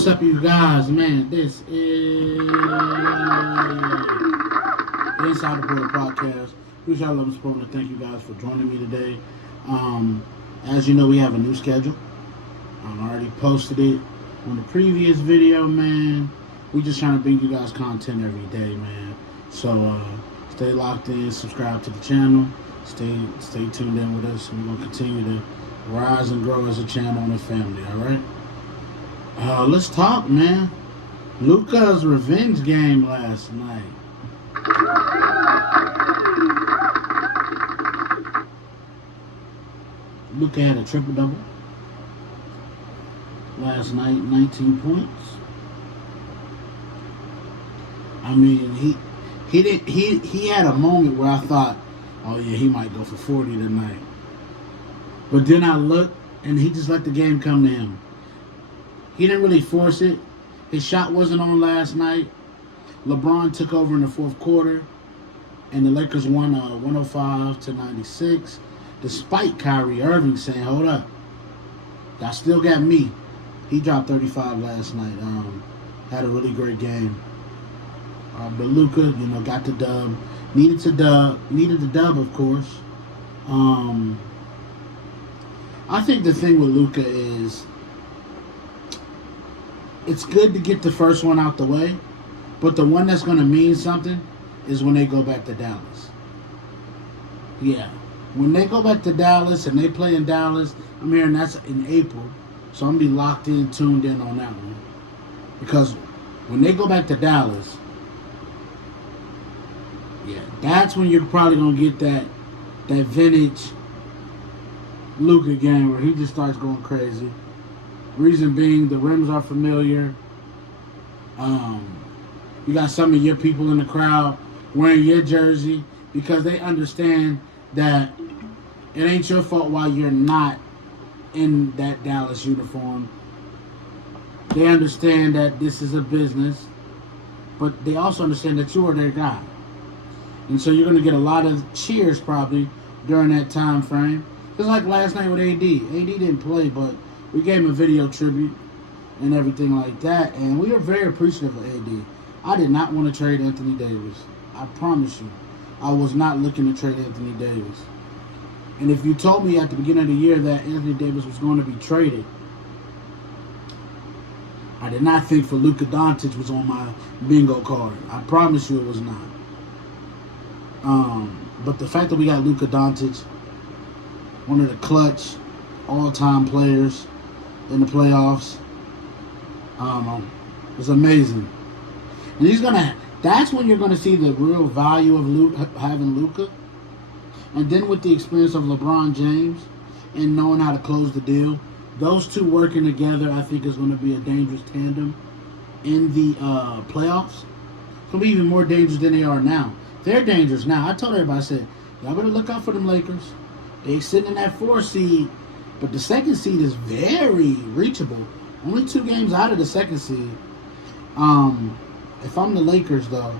What's up, you guys? Man, this is the Inside the Portal Podcast. Appreciate all of the support and thank you guys for joining me today. As you know, we have a new schedule. I already posted it on the previous video, man. We just trying to bring you guys content every day, man. So stay locked in, subscribe to the channel, stay tuned in with us. We're gonna continue to rise and grow as a channel and a family. All right. Let's talk, man. Luka's revenge game last night. Luka had a triple-double last night, 19 points. I mean, he had a moment where I thought, oh yeah, he might go for 40 tonight. But then I looked, and he just let the game come to him. He didn't really force it. His shot wasn't on last night. LeBron took over in the fourth quarter, and the Lakers won 105-96, despite Kyrie Irving saying, hold up, y'all still got me. He dropped 35 last night. Had a really great game. But Luka, got the dub. Needed the dub, of course. I think the thing with Luka is, it's good to get the first one out the way, but the one that's going to mean something is when they go back to Dallas. Yeah. When they go back to Dallas and they play in Dallas, I'm hearing that's in April, so I'm going to be locked in, tuned in on that one. Because when they go back to Dallas, yeah, that's when you're probably going to get that vintage Luka game where he just starts going crazy. Reason being, the rims are familiar. You got some of your people in the crowd wearing your jersey because they understand that it ain't your fault why you're not in that Dallas uniform. They understand that this is a business, but they also understand that you are their guy. And so you're going to get a lot of cheers probably during that time frame. Just like last night with AD. AD didn't play, but we gave him a video tribute and everything like that, and we are very appreciative of AD. I did not want to trade Anthony Davis. I promise you. I was not looking to trade Anthony Davis. And if you told me at the beginning of the year that Anthony Davis was going to be traded, I did not think for Luka Doncic was on my bingo card. I promise you it was not. But the fact that we got Luka Doncic, one of the clutch all-time players in the playoffs, it's amazing. And that's when you're gonna see the real value of having Luka. And then with the experience of LeBron James and knowing how to close the deal, those two working together, I think, is going to be a dangerous tandem in the playoffs. It's going to be even more dangerous than they are now. They're dangerous now. I told everybody, I said, y'all better look out for them Lakers. They sitting in that 4 seed. But the second seed is very reachable. Only 2 games out of the second seed. If I'm the Lakers, though,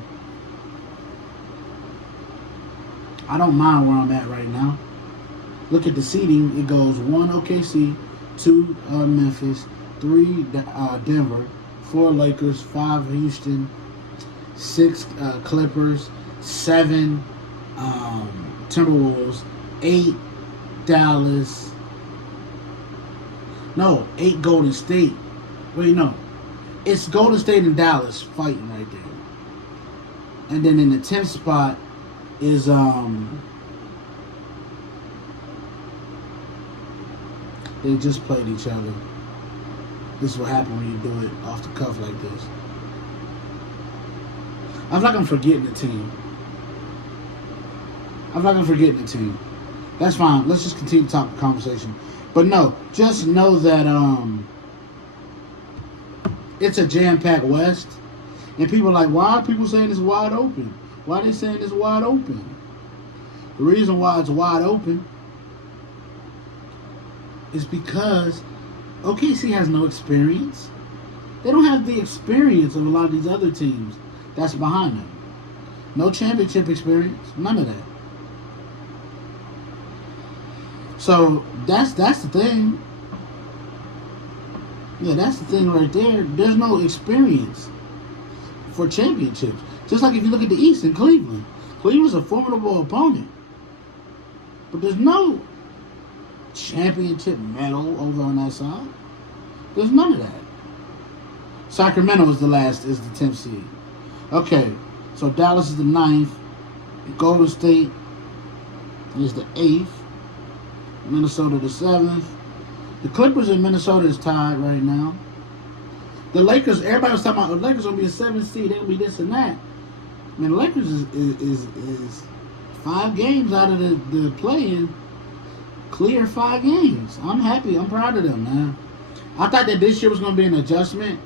I don't mind where I'm at right now. Look at the seeding. It goes 1 OKC, 2 Memphis, 3 Denver, 4 Lakers, 5 Houston, 6 Clippers, 7 Timberwolves, 8 Dallas. No, 8 Golden State. Wait, no. It's Golden State and Dallas fighting right there. And then in the 10th spot is they just played each other. This is what happens when you do it off the cuff like this. I feel like I'm forgetting the team. That's fine. Let's just continue to talk the conversation. But no, just know that it's a jam-packed West. And people are like, why are people saying it's wide open? Why are they saying it's wide open? The reason why it's wide open is because OKC has no experience. They don't have the experience of a lot of these other teams that's behind them. No championship experience. None of that. So that's the thing. Yeah, that's the thing right there. There's no experience for championships. Just like if you look at the East in Cleveland. Cleveland's a formidable opponent. But there's no championship medal over on that side. There's none of that. Sacramento is the 10th seed. Okay, so Dallas is the 9th. Golden State is the 8th. Minnesota the 7th. The Clippers in Minnesota is tied right now. The Lakers, everybody was talking about the Lakers going to be a 7th seed. They'll be this and that. I mean, the Lakers is 5 games out of the play-in. Clear 5 games. I'm happy. I'm proud of them, man. I thought that this year was going to be an adjustment,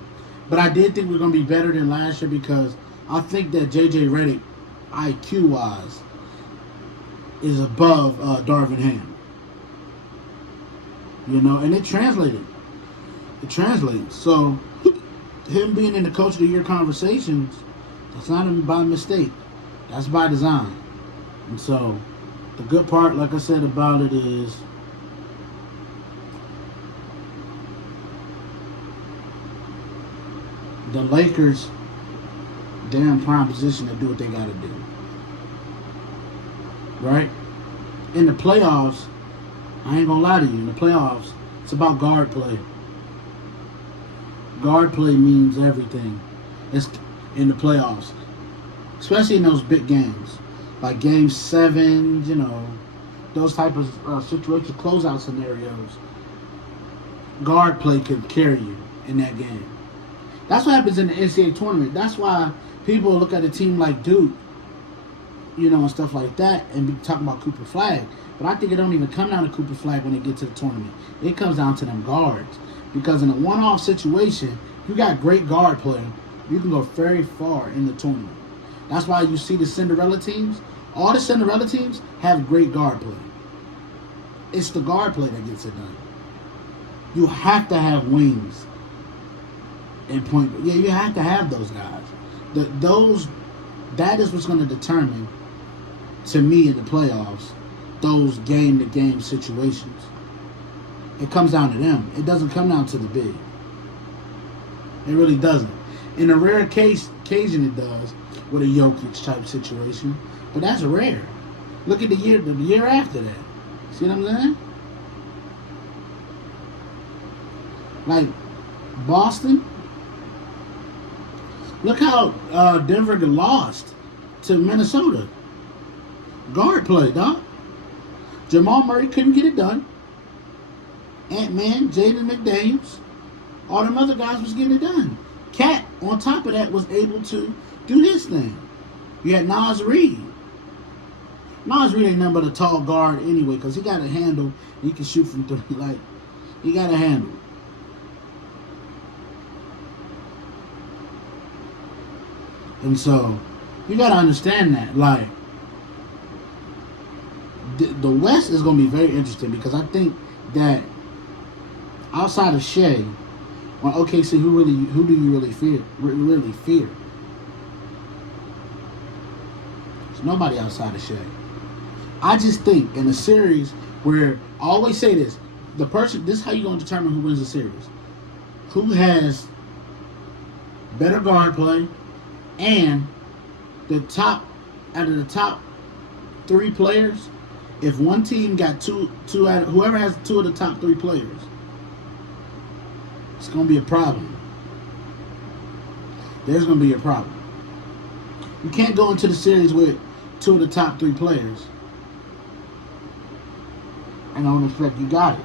but I did think we are going to be better than last year because I think that J.J. Redick, IQ-wise, is above Darvin Ham. You know, and it translated. It translates. So, him being in the Coach of the Year conversations, that's not by mistake. That's by design. And so, the good part, like I said about it, is the Lakers, they're in prime position to do what they got to do. Right? In the playoffs, I ain't gonna lie to you. In the playoffs, it's about guard play. Guard play means everything. It's in the playoffs, especially in those big games, like Game 7. You know, those type of situations, closeout scenarios. Guard play could carry you in that game. That's what happens in the NCAA tournament. That's why people look at a team like Duke, you know, and stuff like that, and be talking about Cooper Flag. But I think it don't even come down to Cooper Flag when they get to the tournament. It comes down to them guards. Because in a one-off situation, you got great guard play, you can go very far in the tournament. That's why you see the Cinderella teams. All the Cinderella teams have great guard play. It's the guard play that gets it done. You have to have wings and point. Yeah, you have to have those guys. That is what's going to determine, to me, in the playoffs, those game-to-game situations. It comes down to them. It doesn't come down to the big. It really doesn't. In a rare occasion, it does with a Jokic type situation, but that's rare. Look at the year after that. See what I'm saying? Like Boston. Look how Denver lost to Minnesota. Guard play, dog. Jamal Murray couldn't get it done. Ant-Man, Jaden McDaniels, all them other guys was getting it done. Cat, on top of that, was able to do his thing. You had Nas Reed. Nas Reed ain't nothing but a tall guard anyway, because he got a handle. He can shoot from 3. Like, he got a handle. And so, you got to understand that. Like, the West is going to be very interesting because I think that outside of Shea, on OKC, who do you really fear? Really fear? There's nobody outside of Shea. I just think in a series where I always say this, this is how you're going to determine who wins the series. Who has better guard play and out of the top 3 players, if one team got whoever has 2 of the top 3 players, it's going to be a problem. There's going to be a problem. You can't go into the series with 2 of the top 3 players and on the fact you got it.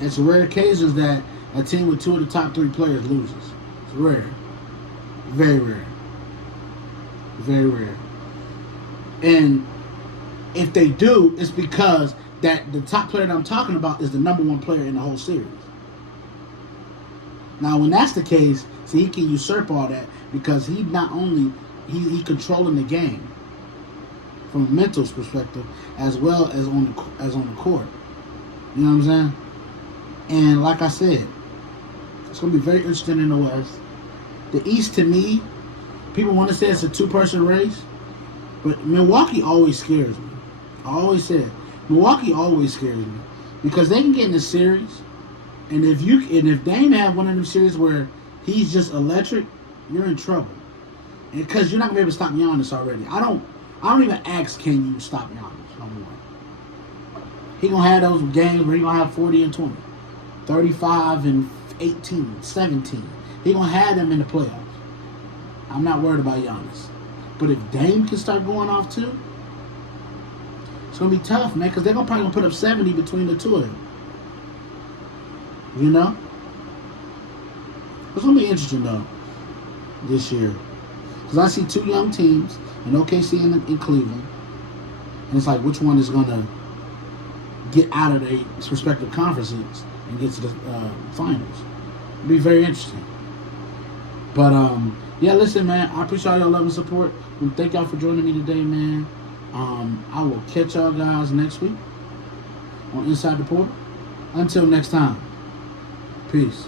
It's rare occasions that a team with 2 of the top 3 players loses. It's rare. Very rare. Very rare. And if they do, it's because that the top player that I'm talking about is the number 1 player in the whole series. Now, when that's the case, see, he can usurp all that because he not only he controlling the game from a mental perspective as well as on the court. You know what I'm saying? And like I said, it's going to be very interesting in the West. The East, to me, people want to say it's a 2-person race, but Milwaukee always scares me. I always said Milwaukee always scares me because they can get in the series And if Dame have one of them series where he's just electric, you're in trouble. Because you're not gonna be able to stop Giannis already. I don't even ask, can you stop Giannis no more. He gonna have those games where he gonna have 40 and 20, 35 and 18, 17. He gonna have them in the playoffs. I'm not worried about Giannis. But if Dame can start going off too, it's gonna be tough, man. Because they're probably gonna put up 70 between the two of them. You know, it's gonna be interesting though this year. Because I see two young teams, in OKC and in Cleveland. And it's like, which one is going to get out of their respective conferences and get to the finals? It'll be very interesting. But, yeah, listen, man, I appreciate y'all love and support. And thank y'all for joining me today, man. I will catch y'all guys next week on Inside the Portal. Until next time, peace.